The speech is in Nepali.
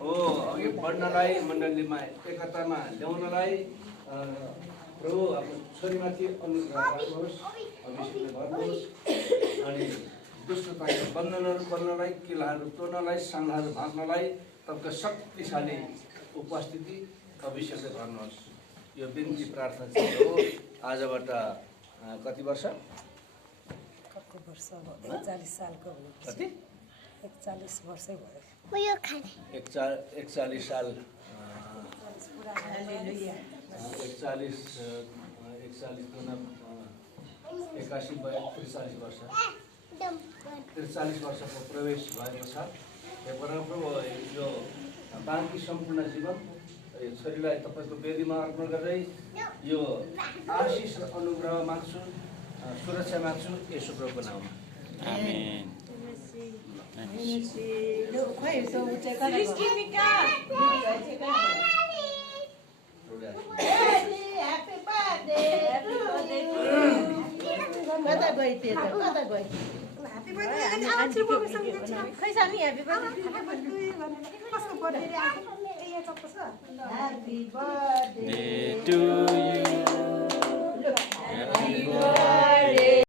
हो अघि बढ्नलाई मण्डलीमा एकतामा ल्याउनलाई प्रभु अब छोरीमाथि अनुग्रह गर्नुहोस्, अभिषेक गर्नुहोस् अनि दुष्टताका बन्धनहरू बन्नलाई, किलाहरू तोड्नलाई, साङ्लाहरू भाँच्नलाई तपाईँको शक्तिशाली उपस्थिति अभिषेक गर्नुहोस्। यो बिन्ती प्रार्थना चाहिँ हो। आजबाट कति वर्ष? कति वर्ष अब 41 सालको हो। कति? 41 वर्षै भयो। 41 साल 41 गुना 81 भयो 43 वर्ष 43 वर्षको प्रवेश भएको छ। यो परमप्रभु यो बाँकी सम्पूर्ण जीवन यो छोरीलाई तपाईँको वेदीमा अर्पण गर्दै यो आशिष र अनुग्रह माग्छु, सुरक्षा माग्छु यसो प्रभुको नाममा। आमेन। Happy birthday